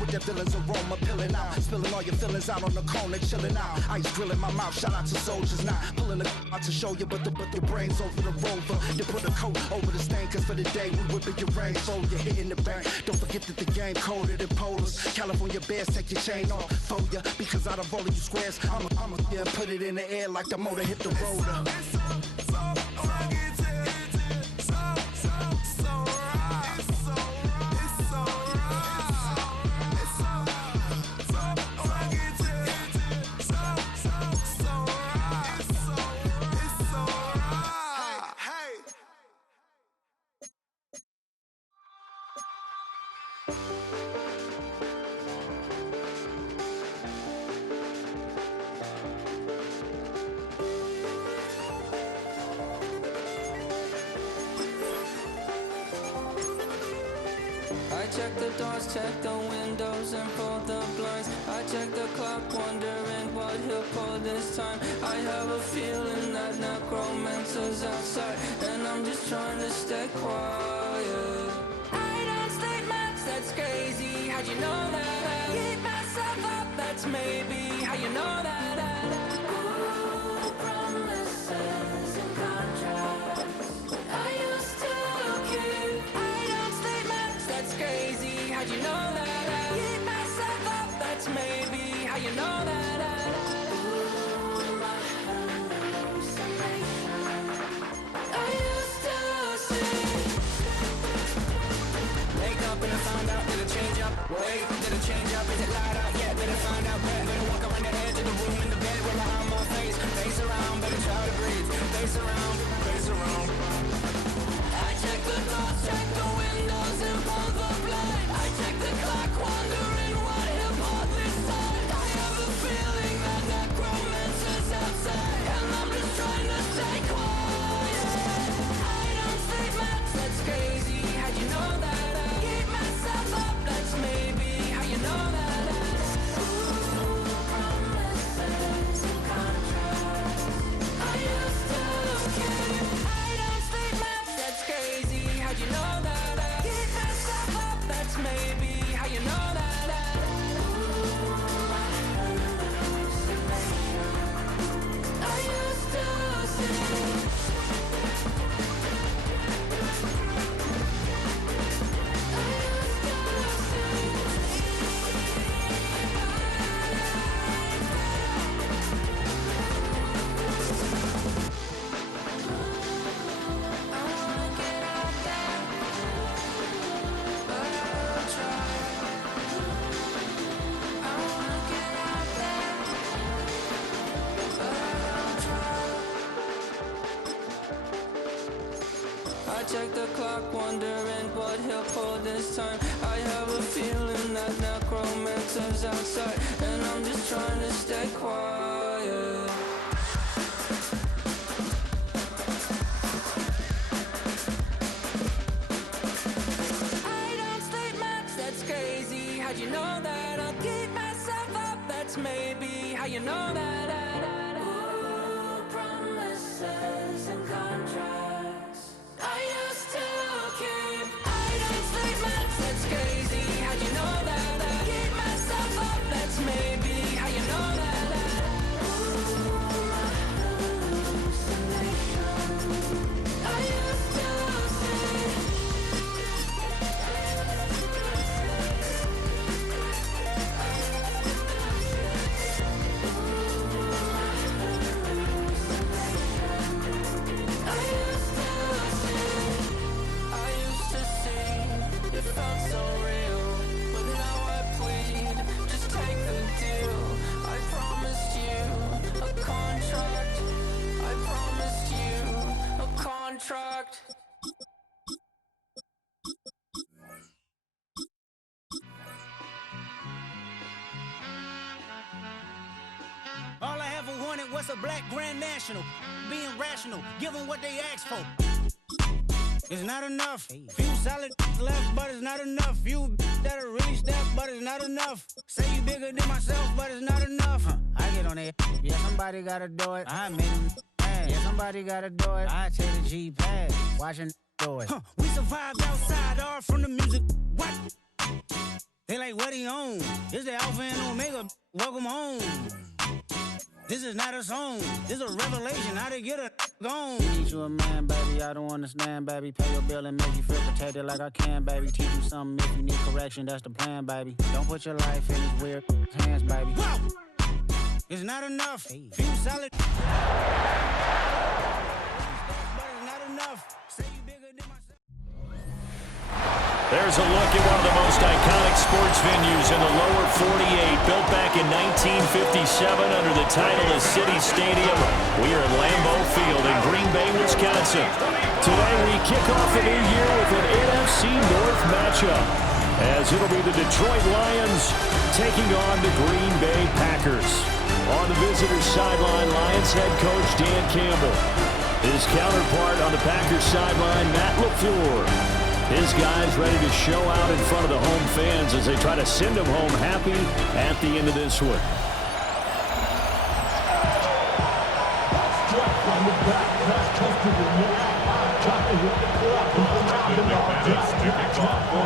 with that villain's aroma, peeling out, spilling all your feelings out on the corner, chilling out. Ice grilling my mouth, shout out to soldiers now. Pulling the out to show you, but the brains over the rover. You put a coat over the stain, cause for the day we whipping your rain, so you're hitting the bank. Don't forget that the game colder than polars. California bears, take your chain off for ya, because out of all of you squares, I'ma yeah, put it in the air like the motor hit the rotor. Check the doors, check the windows and pull the blinds. I check the clock, wondering what he'll pull this time. I have a feeling that necromancer's outside, and I'm just trying to stay quiet. I don't sleep much, that's crazy. How'd you know that? Keep myself up, that's maybe how you know that. Ooh, promises and contracts I used to keep. I don't sleep much, that's crazy. How'd you know that? Keep myself up, that's maybe how you know that. Ooh, my hallucination I used to see. Wake up and I found out, did it change up? Wait, did it change up? Is it light out? Yeah, did it find out? Better walk around the edge of the room in the bed where I'm on face around, better try to breathe. Face around, face around. I check the doors, check the windows and pull the blinds. I check the clock, wondering what he'll pull this time. I have a feeling that necromancer's outside, and I'm just trying to stay quiet. I don't sleep much, that's crazy. How'd you know that? Keep myself up, that's maybe how you know that. Ooh, promises and contracts I used to keep. I don't sleep much, that's crazy. How'd you know that? Keep myself up, that's maybe how you know that. Ooh, my hallucination I used to see. I check the clock, wondering what he'll pull this time. I have a feeling that necromancer's outside, and I'm just trying to stay quiet. I don't sleep much, that's crazy. How'd you know that? I'll keep myself up, that's maybe how you know that. Ooh, promises and contracts I used to keep. I don't sleep much, that's crazy. How'd you know that? Keep myself up, that's maybe how you know that. Ooh, my hallucination I used to see. All I ever wanted was a black Grand National. Being rational, give them what they ask for. It's not enough. Few solid left, but it's not enough. Few that'll really step, but it's not enough. Say you bigger than myself, but it's not enough. I get on it. Yeah, somebody gotta do it. I made him mad. Yeah, somebody gotta do it. I take the G-Pad, watching do it. We survived outside, all from the music. What? They like, what he on? This the Alpha and Omega. Welcome home. This is not a song. This is a revelation. How to get a gone. Need you a man, baby. I don't understand, baby. Pay your bill and make you feel protected like I can, baby. Teach you something if you need correction. That's the plan, baby. Don't put your life in these weird hands, baby. Whoa! It's not enough. Few solid. But it's not enough. Say you bigger than myself. There's a look at one of the most iconic sports venues in the lower 48, built back in 1957 under the title of City Stadium. We are at Lambeau Field in Green Bay, Wisconsin. Today we kick off the new year with an NFC North matchup, as it'll be the Detroit Lions taking on the Green Bay Packers. On the visitors' sideline, Lions head coach Dan Campbell. His counterpart on the Packers' sideline, Matt LaFleur. His guys ready to show out in front of the home fans as they try to send them home happy at the end of this one.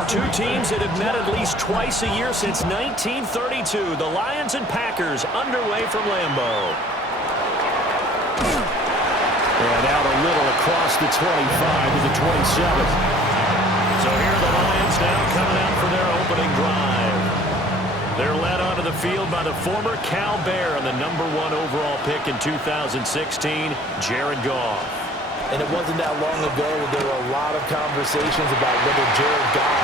Two teams that have met at least twice a year since 1932. The Lions and Packers underway from Lambeau. And out a little across the 25 to the 27. So here are the Lions now coming out for their opening drive. They're led onto the field by the former Cal Bear and the #1 overall pick in 2016, Jared Goff. And it wasn't that long ago when there were a lot of conversations about whether Jared Goff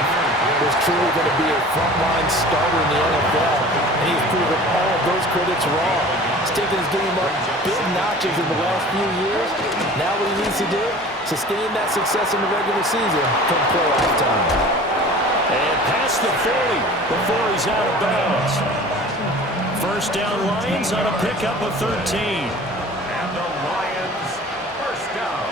was truly going to be a frontline starter in the NFL. And he's proven all of those critics wrong. He's taken his game up big notches in the last few years. Now what he needs to do, sustain that success in the regular season come playoff time. And past the 40 before he's out of bounds. First down Lions on a pickup of 13. And the Lions first down.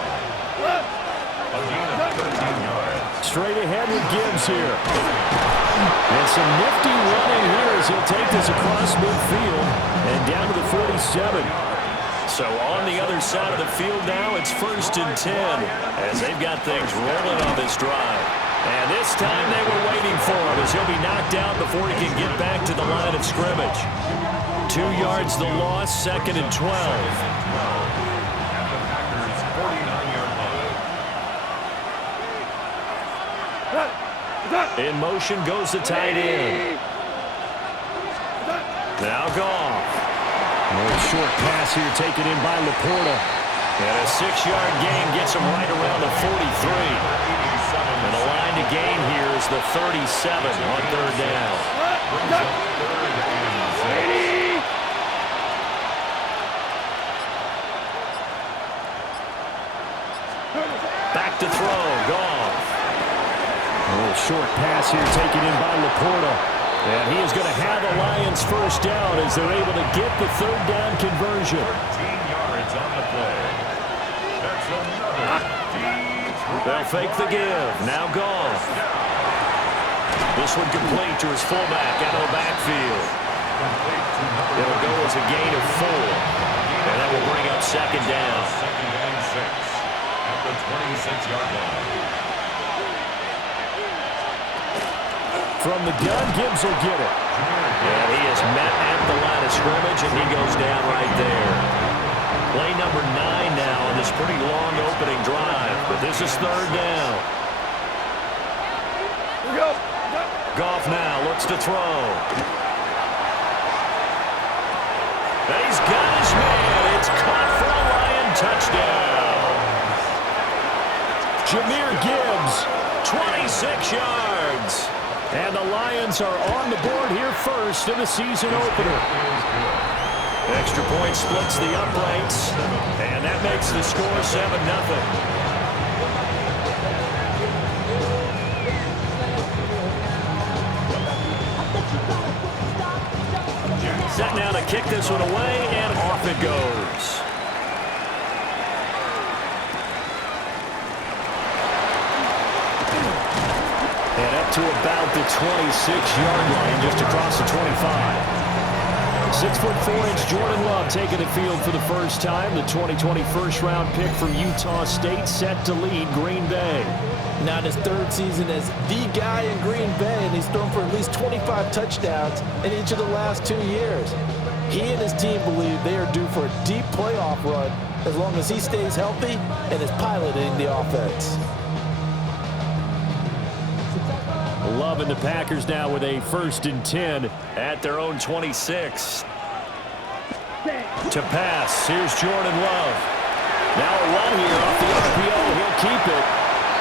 A gain of 13 yards. Straight ahead with Gibbs here. And some nifty running here as he'll take this across midfield and down to the 47. So on the other side of the field now, it's 1st and 10 as they've got things rolling on this drive. And this time they were waiting for him as he'll be knocked out before he can get back to the line of scrimmage. 2 yards the loss, 2nd and 12. At the Packers' 49-yard line. In motion goes the tight end. Now Goff. A short pass here taken in by Laporta. And a 6-yard gain gets him right around the 43. And the line to gain here is the 37 on 3rd down. Back to throw, Goff. A little short pass here taken in by Laporta. And he is going to have the Lions first down as they're able to get the 3rd down conversion. 13 yards on the play. That's another deep throw. They'll fake the give. Now Goff. This one complete to his fullback out of the backfield. It'll go as a gain of 4. And that will bring up 2nd down. 2nd and 6 at the 26-yard line. From the gun, Gibbs will get it. And he is met at the line of scrimmage, and he goes down right there. Play number 9 now on this pretty long opening drive, but this is 3rd down. Here we go. Goff now looks to throw. He's got his man. It's caught for a Lion touchdown. Jahmyr Gibbs, 26 yards. And the Lions are on the board here first in the season opener. Extra point splits the uprights, and that makes the score 7-0. Set now to kick this one away, and off it goes. And up to about the 26-yard line, just across the 25. 6'4" Jordan Love taking the field for the first time. The 2020 first-round pick from Utah State set to lead Green Bay. Now in his third season as the guy in Green Bay, and he's thrown for at least 25 touchdowns in each of the last 2 years. He and his team believe they are due for a deep playoff run as long as he stays healthy and is piloting the offense. Love and the Packers now with a 1st and 10 at their own 26. To pass, here's Jordan Love. Now a run here off the RPO. He'll keep it.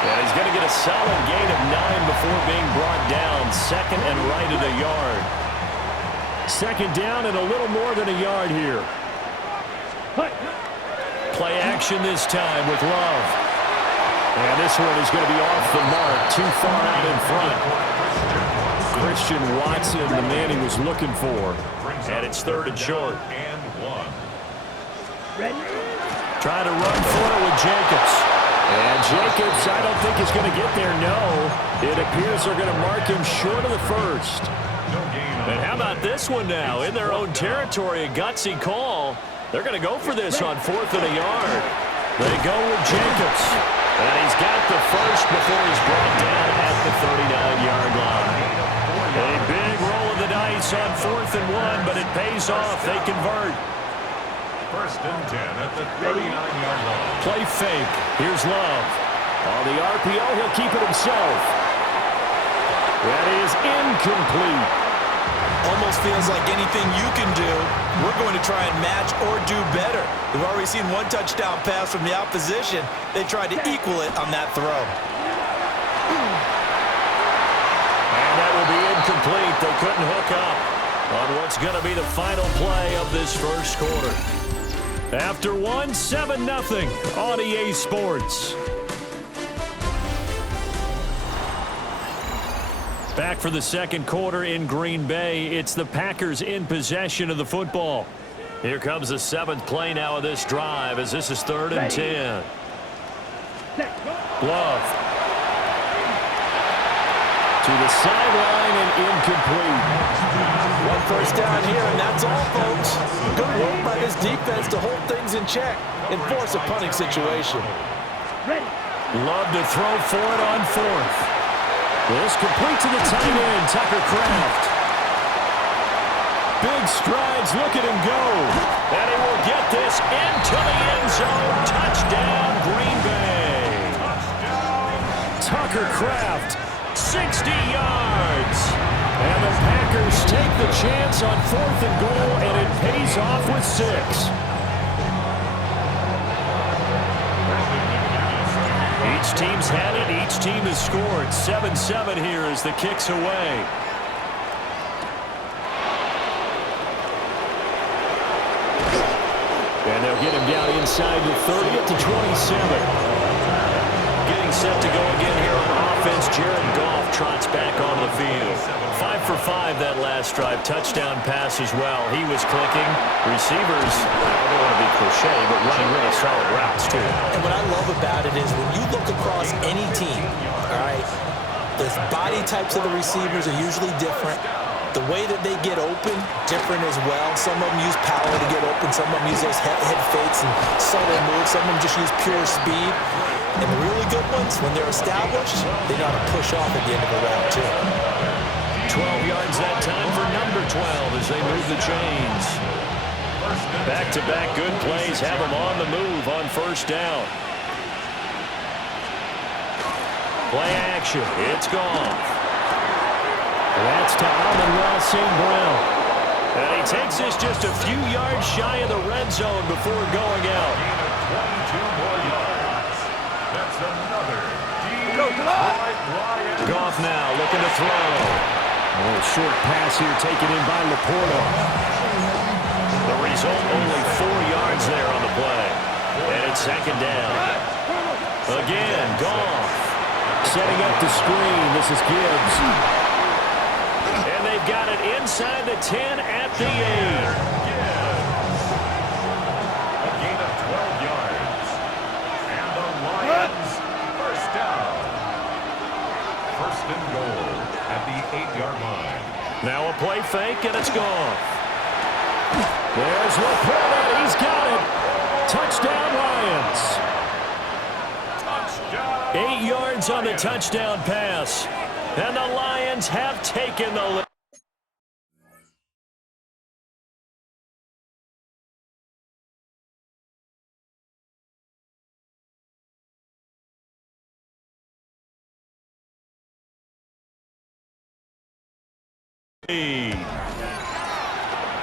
And he's going to get a solid gain of 9 before being brought down. 2nd and right of the yard. 2nd down and a little more than a yard here. Play action this time with Love. And this one is going to be off the mark. Too far out in front. Christian Watson, the man he was looking for. And it's 3rd and short. Trying to run for it with Jacobs. And Jacobs, I don't think is going to get there, no. It appears they're going to mark him short of the 1st. And how about this one now? In their own territory, a gutsy call. They're going to go for this on 4th and a yard. They go with Jacobs. And he's got the 1st before he's brought down at the 39-yard line. A big roll of the dice on 4th and 1, but it pays off. They convert. 1st and 10 at the 39-yard line. Play fake. Here's Love. On the RPO, he'll keep it himself. That is incomplete. Almost feels like anything you can do, we're going to try and match or do better. We've already seen 1 touchdown pass from the opposition. They tried to equal it on that throw. And that will be incomplete. They couldn't hook up on what's going to be the final play of this 1st quarter. After 1, 7-0 on EA Sports. Back for the 2nd quarter in Green Bay. It's the Packers in possession of the football. Here comes the 7th play now of this drive as this is 3rd and 10. Love. To the sideline and incomplete. 1 first down here, and that's all, folks. Good work by this defense to hold things in check and force a punting situation. Love to throw for it on 4th. This complete to the tight end, Tucker Kraft. Big strides, look at him go. And he will get this into the end zone. Touchdown, Green Bay. Tucker Kraft, 60 yards. And the Packers take the chance on 4th and goal, and it pays off with 6. Each team's had it. Each team has scored. 7-7 here as the kick's away. And they'll get him down inside the 30 at the 27. Getting set to go again here on offense. Jared Goff trots back onto the field. 5 for 5 that last drive. Touchdown pass as well. He was clicking. Receivers, I don't want to be cliche, but running really solid routes too. And what I love about it is when you look across any team, all right, the body types of the receivers are usually different. The way that they get open, different as well. Some of them use power to get open. Some of them use those head fakes and subtle moves. Some of them just use pure speed. And the really good ones, when they're established, they know how to push off at the end of the route, too. 12 yards that time for number 12 as they move the chains. Back-to-back good plays have them on the move on 1st down. Play action. It's gone. That's to Amon-Ra St. Brown. And he takes this just a few yards shy of the red zone before going out. 22 more yards. That's another Goff now looking to throw. A little short pass here taken in by Laporta. The result, only 4 yards there on the play. And it's 2nd down. Again, Goff setting up the screen. This is Gibbs. And they've got it inside the 10 at the 8. A gain of 12 yards. And the Lions, 1st down. 1st and goal at the 8-yard line. Now a play fake, and it's gone. There's Laporta. He's got it. Touchdown, Lions. 8 yards on the touchdown pass. And the Lions have taken the lead.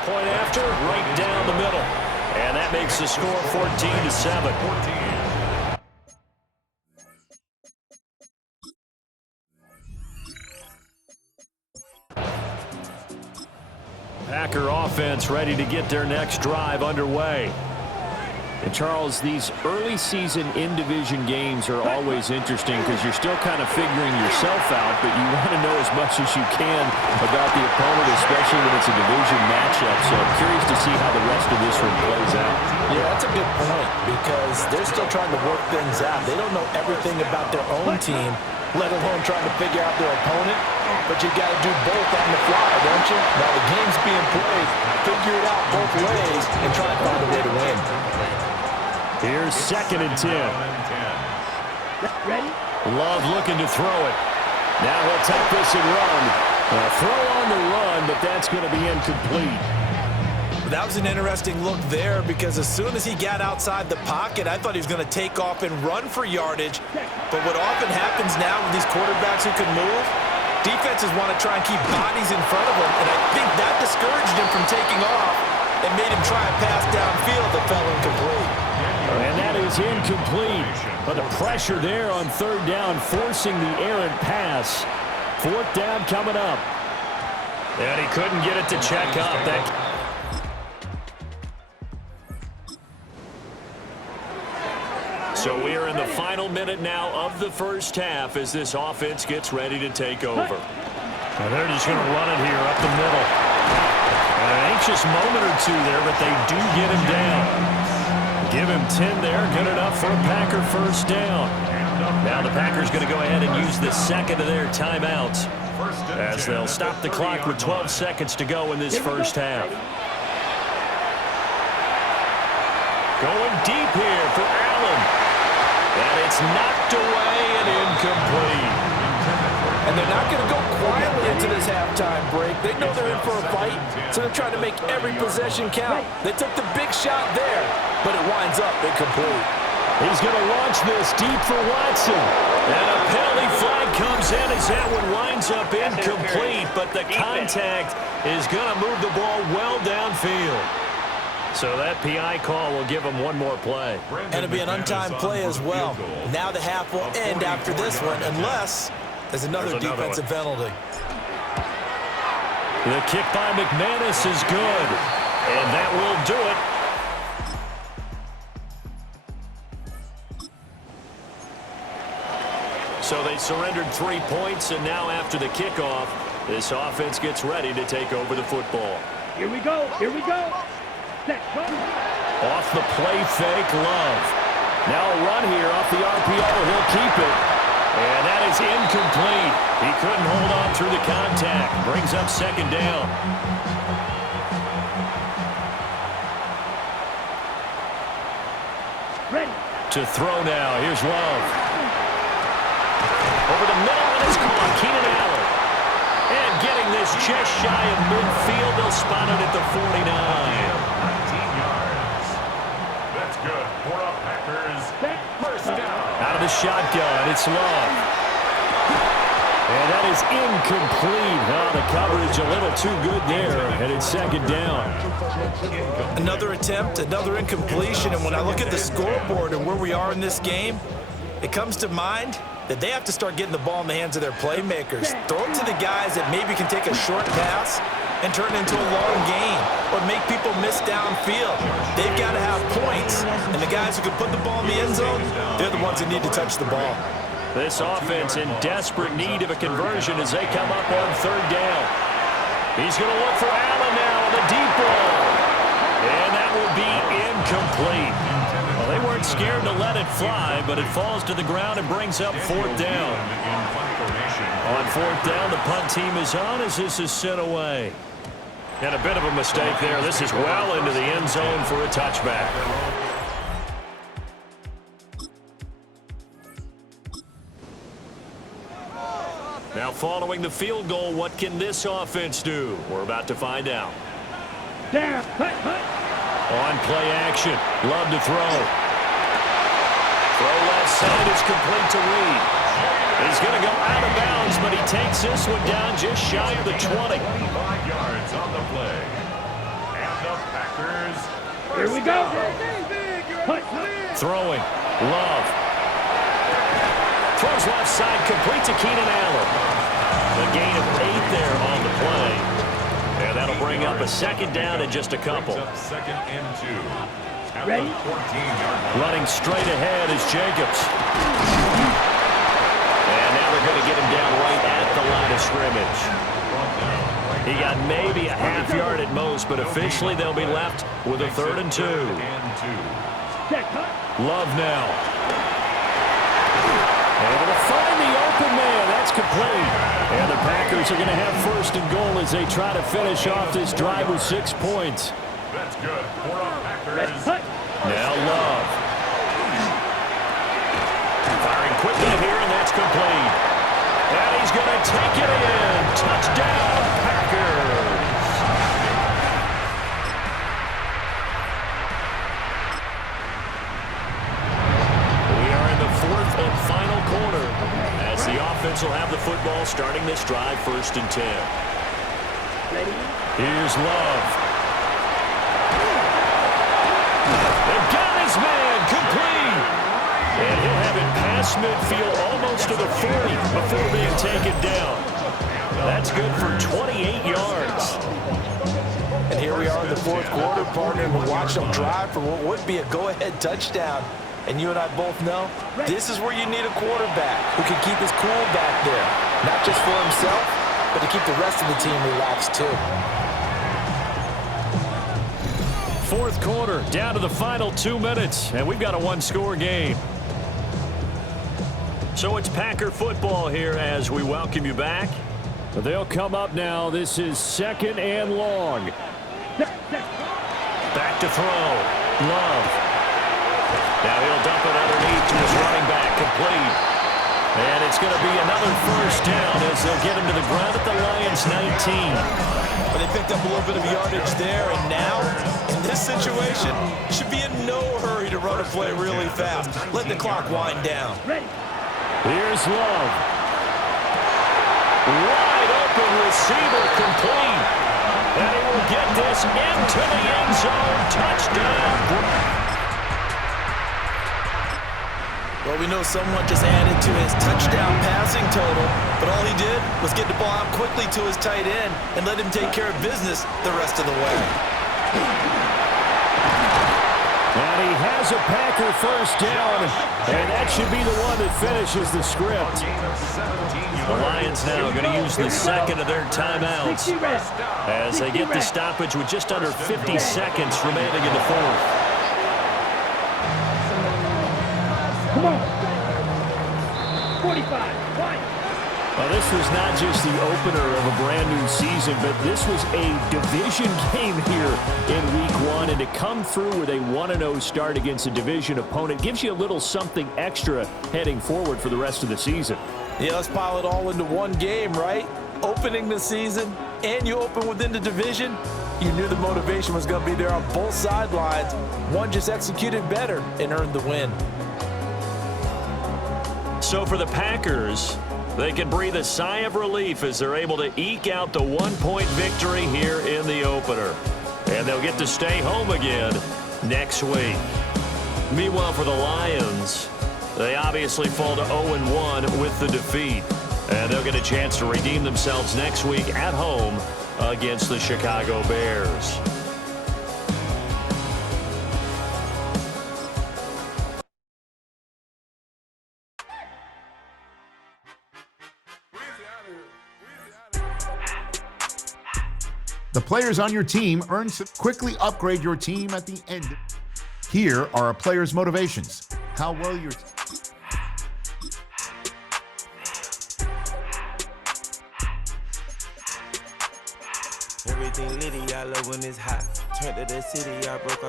Point after, right down the middle. And that makes the score 14-7. Packer offense ready to get their next drive underway. And Charles, these early season in-division games are always interesting because you're still kind of figuring yourself out, but you want to know as much as you can about the opponent, especially when it's a division matchup. So I'm curious to see how the rest of this one plays out. Yeah, that's a good point because they're still trying to work things out. They don't know everything about their own team, let alone trying to figure out their opponent. But you got to do both on the fly, don't you? Now the game's being played, figure it out both ways and try to find a way to win. Here's 2nd and 10. Love looking to throw it. Now he'll take this and run. A throw on the run, but that's going to be incomplete. That was an interesting look there because as soon as he got outside the pocket, I thought he was going to take off and run for yardage. But what often happens now with these quarterbacks who can move, defenses want to try and keep bodies in front of them, and I think that discouraged him from taking off and made him try a pass downfield that fell incomplete. And that is incomplete. But the pressure there on 3rd down, forcing the errant pass. 4th down coming up. And he couldn't get it to check up. So we are in the final minute now of the first half as this offense gets ready to take over. And they're just going to run it here up the middle. An anxious moment or two there, but they do get him down. Give him 10 there. Good enough for a Packer 1st down. Now the Packers going to go ahead and use the 2nd of their timeouts as they'll stop the clock with 12 seconds to go in this first half. Going deep here for Allen. And it's knocked away and incomplete. And they're not going to go quietly into this halftime break. They know they're in for a fight, so they're trying to make every possession count. They took the big shot there, but it winds up incomplete. He's going to launch this deep for Watson. And a penalty flag comes in as that one winds up incomplete, but the contact is going to move the ball well downfield. So that PI call will give him one more play. And it'll be an untimed play as well. Now the half will end after this one, unless there's another defensive penalty. The kick by McManus is good, and that will do it. So they surrendered 3 points, and now after the kickoff, this offense gets ready to take over the football. Here we go. Here we go. Set, go. Off the play fake, Love. Now a run here off the RPO. He'll keep it. And that is incomplete. He couldn't hold on through the contact. Brings up 2nd down. Ready. To throw now. Here's Love. Over the middle and it's caught. Keenan Allen. And getting this just shy of midfield. They'll spot it at the 49. 19 yards. That's good for a Packers 1st down. Out of the shotgun, it's Love. And that is incomplete. Oh, the coverage a little too good there, and it's 2nd down. Another attempt, another incompletion, and when I look at the scoreboard and where we are in this game, it comes to mind that they have to start getting the ball in the hands of their playmakers. Throw it to the guys that maybe can take a short pass and turn it into a long gain or make people miss downfield. They've got to have points, and the guys who can put the ball in the end zone, they're the ones that need to touch the ball. This offense in desperate need of a conversion as they come up on 3rd down. He's going to look for Allen now on the deep ball. And that will be incomplete. Well, they weren't scared to let it fly, but it falls to the ground and brings up 4th down. On 4th down, the punt team is on as this is sent away. And a bit of a mistake there. This is well into the end zone for a touchback. following the field goal. What can this offense do? We're about to find out. Down. Hut. On play action. Love to throw. Throw left side is complete to Reed. He's going to go out of bounds, but he takes this one down just shy of the 20. 25 yards on the play. And the Packers. Here we go. Hut. Throwing. Love. Throws left side, complete to Keenan Allen. A gain of 8 there on the play. And that'll bring up a second down in just a couple. Second and 2. Ready? 14-yard. Running straight ahead is Jacobs. And now they're going to get him down right at the line of scrimmage. He got maybe a half yard at most, but officially they'll be left with a 3rd and 2. Love now. Able to find the open man. That's complete. And the Packers are going to have 1st and goal as they try to finish off this drive with 6 points. That's good for the Packers. Now Love. Firing quickly here, and that's complete. And he's going to take it in. Touchdown, Packers. Final quarter as the offense will have the football starting this drive 1st and 10. Here's Love. They got his man complete. And he'll have it past midfield almost to the 40 before being taken down. That's good for 28 yards. And here we are in the 4th quarter, partner, and we'll watch them drive for what would be a go-ahead touchdown. And you and I both know this is where you need a quarterback who can keep his cool back there. Not just for himself, but to keep the rest of the team relaxed too. 4th quarter, down to the final 2 minutes, and we've got a 1-score game. So it's Packer football here as we welcome you back. They'll come up now. This is 2nd and long. Back to throw. Love. Now he'll dump it underneath to his running back, complete. And it's going to be another 1st down as they'll get him to the ground at the Lions' 19. But they picked up a little bit of yardage there, and now, in this situation, should be in no hurry to run a play really fast. Let the clock wind down. Here's Love. Wide open receiver, complete. And he will get this into the end zone. Touchdown. Well, we know someone just added to his touchdown passing total, but all he did was get the ball out quickly to his tight end and let him take care of business the rest of the way. And he has a Packer 1st down, and that should be the one that finishes the script. The Lions now going to use the 2nd of their timeouts as they get the stoppage with just under 50 seconds remaining in the 4th. Come on. 45. Fine. Well, this was not just the opener of a brand-new season, but this was a division game here in Week 1. And to come through with a 1-0 start against a division opponent gives you a little something extra heading forward for the rest of the season. Yeah, let's pile it all into one game, right? Opening the season, and you open within the division. You knew the motivation was going to be there on both sidelines. One just executed better and earned the win. So for the Packers, they can breathe a sigh of relief as they're able to eke out the 1-point victory here in the opener. And they'll get to stay home again next week. Meanwhile, for the Lions, they obviously fall to 0-1 with the defeat. And they'll get a chance to redeem themselves next week at home against the Chicago Bears. The players on your team earn to quickly upgrade your team at the end. Here are a player's motivations. How well your Everything litty, I love when it's hot. Turned to the city, I broke